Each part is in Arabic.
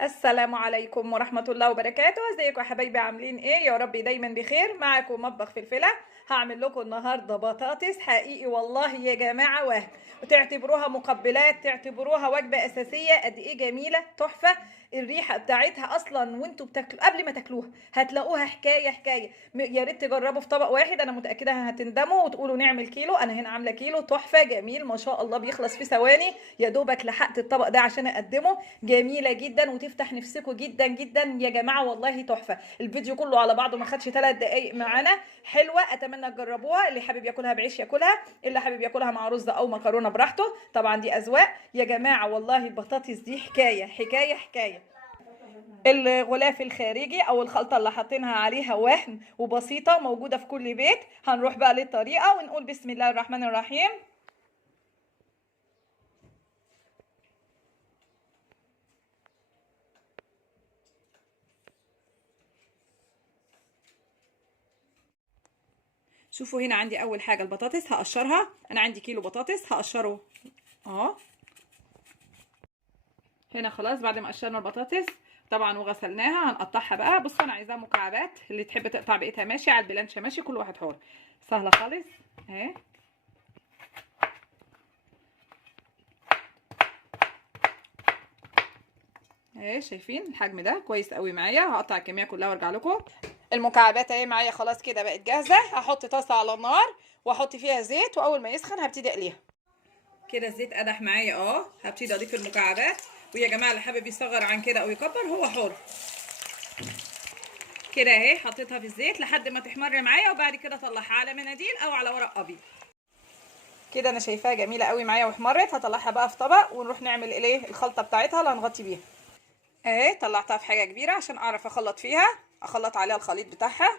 السلام عليكم ورحمة الله وبركاته. ازيكم يا حبايبي؟ عاملين ايه؟ يا رب دايما بخير. معاكم مطبخ فلفلة. هعمل لكم النهارده بطاطس حقيقي والله يا جماعة، وتعتبروها مقبلات، تعتبروها وجبة أساسية. قد ايه جميلة، تحفة. الريحة بتاعتها أصلا وانتوا بتاكلوا قبل ما تاكلوها هتلاقوها حكاية حكاية. يا ريت تجربوا في طبق واحد، أنا متأكدة هتندموا وتقولوا نعمل كيلو. أنا هنا عاملة كيلو تحفة جميل ما شاء الله، بيخلص في ثواني. يا دوبك لحقت الطبق ده عشان أقدمه. جميله جدا وتفتح نفسكم جدا جدا يا جماعه، والله تحفه. الفيديو كله على بعضه ما خدش 3 دقايق معانا. حلوه، اتمنى تجربوها. اللي حابب ياكلها بعيش ياكلها، اللي حابب ياكلها مع رز او مكرونه براحته. طبعا دي اذواق يا جماعه. والله البطاطس دي حكايه حكايه حكايه. الغلاف الخارجي او الخلطه اللي حاطينها عليها وهم وبسيطه، موجوده في كل بيت. هنروح بقى للطريقه ونقول بسم الله الرحمن الرحيم. شوفوا هنا عندي اول حاجه البطاطس هقشرها. انا عندي كيلو بطاطس هقشره اهو. هنا خلاص بعد ما قشرنا البطاطس طبعا وغسلناها هنقطعها بقى. بصوا انا عايزاها مكعبات، اللي تحب تقطع بقيتها ماشي، على البلانشه ماشي، كل واحد حر. سهله خالص اهي. اهي شايفين الحجم ده كويس قوي معايا. هقطع الكميه كلها وارجع لكم. المكعبات اهي معايا خلاص كده بقت جاهزه. هحط طاسه على النار واحط فيها زيت، واول ما يسخن هبتدي اقليها. كده الزيت قدح معايا هبتدي اضيف المكعبات. ويا جماعه اللي حابب يصغر عن كده او يكبر هو حر. كده اهي حطيتها في الزيت لحد ما تحمر معايا، وبعد كده اطلعها على مناديل او على ورق ابيض. كده انا شايفاها جميله قوي معايا واحمرت. هطلعها بقى في طبق ونروح نعمل ايه الخلطه بتاعتها اللي هنغطي بيها. اهي طلعتها في حاجه كبيره عشان اعرف اخلط فيها، اخلط عليها الخليط بتاعها.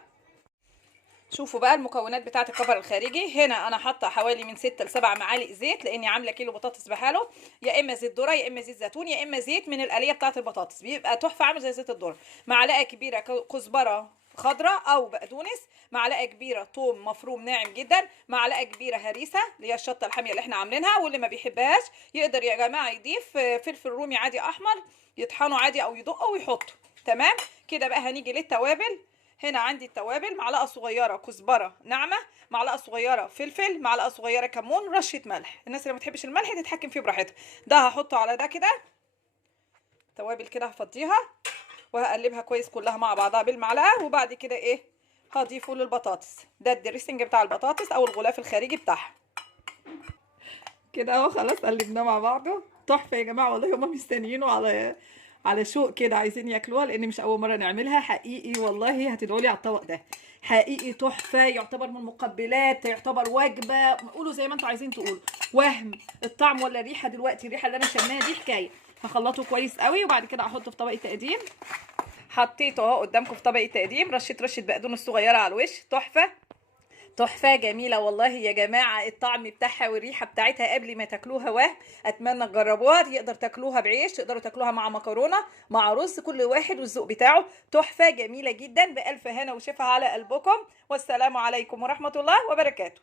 شوفوا بقى المكونات بتاعه الكفر الخارجي. هنا انا حاطه حوالي من 6 ل 7 معالق زيت، لاني عامله كيلو بطاطس بحاله. يا اما زيت ذره، يا اما زيت زيتون، يا اما زيت من القليه بتاعه البطاطس، بيبقى تحفه عامل زي زيت الذره. معلقه كبيره كزبره خضراء او بقدونس، معلقه كبيره ثوم مفروم ناعم جدا، معلقه كبيره هريسه اللي هي الشطه الحاميه اللي احنا عاملينها. واللي ما بيحبهاش يقدر يا جماعه يضيف فلفل رومي عادي احمر، يطحنه عادي او يدقه ويحطه. تمام كده بقى هنيجي للتوابل. هنا عندي التوابل: معلقه صغيره كزبره ناعمه، معلقه صغيره فلفل، معلقه صغيره كمون، رشه ملح. الناس اللي ما بتحبش الملح تتحكم فيه براحتها. ده هحطه على ده كده. توابل كده هفضيها وهقلبها كويس كلها مع بعضها بالمعلقه. وبعد كده ايه هضيفه للبطاطس. ده الدريسنج بتاع البطاطس او الغلاف الخارجي بتاعها. كده اهو خلاص قلبناه مع بعضه. تحفه يا جماعه والله، هما مستنيينه على شوق كده، عايزين ياكلوها، لان مش اول مره نعملها. حقيقي والله هتدعوا لي على الطبق ده. حقيقي تحفه، يعتبر من المقبلات، يعتبر وجبه، قولوا زي ما انتوا عايزين تقولوا. وهم الطعم ولا الريحه؟ دلوقتي الريحه اللي انا شماها دي حكايه. هخلطه كويس قوي وبعد كده احطه في طبق التقديم. حطيته اهو قدامكم في طبق التقديم. رشه بقدونس صغيره على الوش. تحفه تحفه جميله والله يا جماعه. الطعم بتاعها والريحه بتاعتها قبل ما تاكلوها اتمنى تجربوها. تقدر تاكلوها بعيش، تقدروا تاكلوها مع مكرونه، مع رز، كل واحد والذوق بتاعه. تحفه جميله جدا. بالف هنا وشفا على قلبكم. والسلام عليكم ورحمه الله وبركاته.